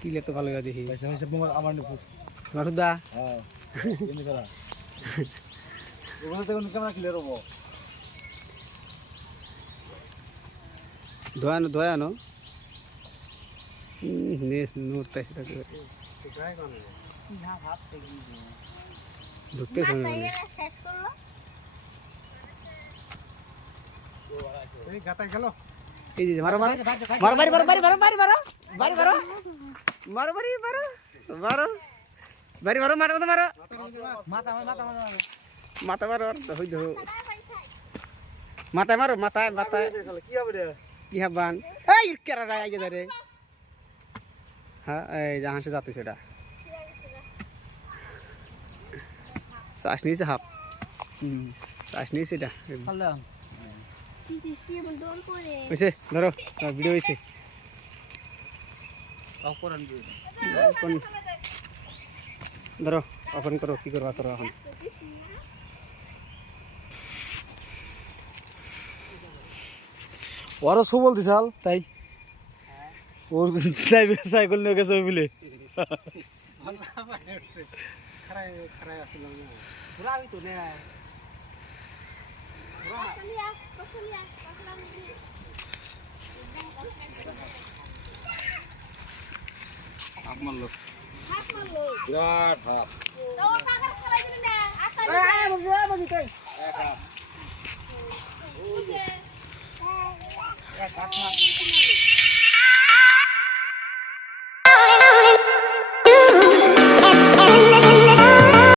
কিলে তো ভালো দেখি আমার নুপুর মারুদা হ্যাঁ এমনি করা ওগুলো তো ক্যামেরা ক্লিয়ার হবো দয়ানো নেস নড়তাইছে তাকে ঢুকতেছে না এই গাতায় গেল এই যে মারো মারো মারো বাড়ি মারো বাড়ি মারো বাড়ি মারো বাড়ি মারো মারো বাড়ি মারো মারো বাড়ি মারো মারো মারো মাথা মাথা মাথা মাথা মারো হই দো মাথায় মারো মাথায় মাথায় কি হবে রে কি হাবান এই কেরা রায় আগে ধরে হ্যাঁ এই জাহান সে যাতে সেটা শ্বাস নিয়েছে হাফ শ্বাস নিয়েছে এটা হয়েছে ধরো ভিডিও হয়েছে ধরো ওপেন করো কি করবা করো এখন ওরা সবল দিছাল তাই ওর সাইকেল নিয়ে গেছে মিলে বিরাট হাত